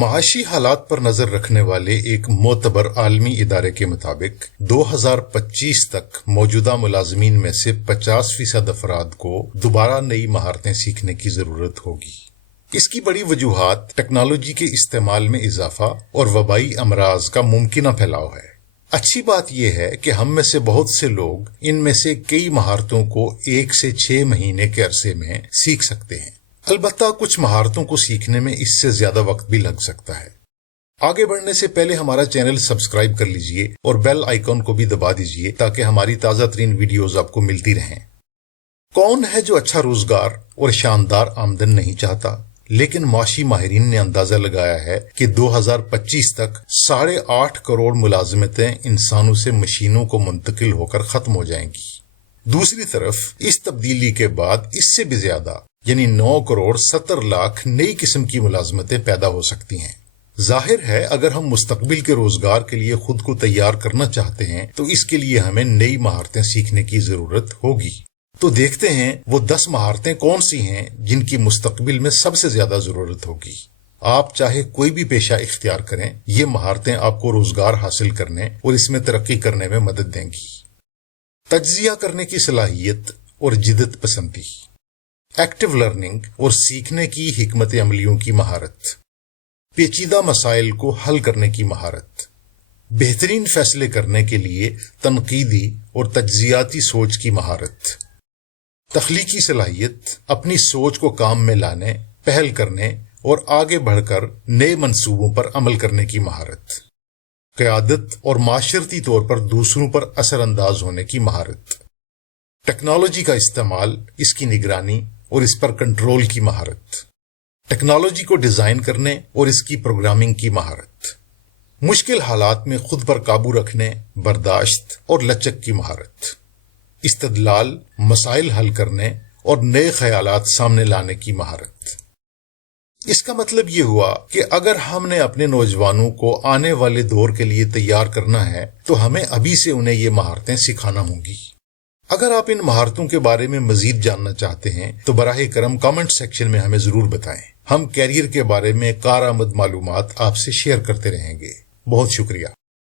معاشی حالات پر نظر رکھنے والے ایک معتبر عالمی ادارے کے مطابق 2025 تک موجودہ ملازمین میں سے 50% افراد کو دوبارہ نئی مہارتیں سیکھنے کی ضرورت ہوگی۔ اس کی بڑی وجوہات ٹیکنالوجی کے استعمال میں اضافہ اور وبائی امراض کا ممکنہ پھیلاؤ ہے۔ اچھی بات یہ ہے کہ ہم میں سے بہت سے لوگ ان میں سے کئی مہارتوں کو 1 سے 6 مہینے کے عرصے میں سیکھ سکتے ہیں۔ البتہ کچھ مہارتوں کو سیکھنے میں اس سے زیادہ وقت بھی لگ سکتا ہے۔ آگے بڑھنے سے پہلے ہمارا چینل سبسکرائب کر لیجئے اور بیل آئیکن کو بھی دبا دیجئے تاکہ ہماری تازہ ترین ویڈیوز آپ کو ملتی رہیں۔ کون ہے جو اچھا روزگار اور شاندار آمدن نہیں چاہتا؟ لیکن معاشی ماہرین نے اندازہ لگایا ہے کہ 2025 تک 8.5 کروڑ ملازمتیں انسانوں سے مشینوں کو منتقل ہو کر ختم ہو جائیں گی۔ دوسری طرف اس تبدیلی کے بعد اس سے بھی زیادہ یعنی 9 کروڑ 70 لاکھ نئی قسم کی ملازمتیں پیدا ہو سکتی ہیں۔ ظاہر ہے اگر ہم مستقبل کے روزگار کے لیے خود کو تیار کرنا چاہتے ہیں تو اس کے لیے ہمیں نئی مہارتیں سیکھنے کی ضرورت ہوگی۔ تو دیکھتے ہیں وہ 10 مہارتیں کون سی ہیں جن کی مستقبل میں سب سے زیادہ ضرورت ہوگی۔ آپ چاہے کوئی بھی پیشہ اختیار کریں، یہ مہارتیں آپ کو روزگار حاصل کرنے اور اس میں ترقی کرنے میں مدد دیں گی۔ تجزیہ کرنے کی صلاحیت اور جدت پسندی، ایکٹیو لرننگ اور سیکھنے کی حکمت عملیوں کی مہارت، پیچیدہ مسائل کو حل کرنے کی مہارت، بہترین فیصلے کرنے کے لیے تنقیدی اور تجزیاتی سوچ کی مہارت، تخلیقی صلاحیت، اپنی سوچ کو کام میں لانے، پہل کرنے اور آگے بڑھ کر نئے منصوبوں پر عمل کرنے کی مہارت، قیادت اور معاشرتی طور پر دوسروں پر اثر انداز ہونے کی مہارت، ٹیکنالوجی کا استعمال، اس کی نگرانی اور اس پر کنٹرول کی مہارت، ٹیکنالوجی کو ڈیزائن کرنے اور اس کی پروگرامنگ کی مہارت، مشکل حالات میں خود پر قابو رکھنے، برداشت اور لچک کی مہارت، استدلال، مسائل حل کرنے اور نئے خیالات سامنے لانے کی مہارت۔ اس کا مطلب یہ ہوا کہ اگر ہم نے اپنے نوجوانوں کو آنے والے دور کے لیے تیار کرنا ہے تو ہمیں ابھی سے انہیں یہ مہارتیں سکھانا ہوں گی۔ اگر آپ ان مہارتوں کے بارے میں مزید جاننا چاہتے ہیں تو براہ کرم کامنٹ سیکشن میں ہمیں ضرور بتائیں۔ ہم کیریئر کے بارے میں کارآمد معلومات آپ سے شیئر کرتے رہیں گے۔ بہت شکریہ۔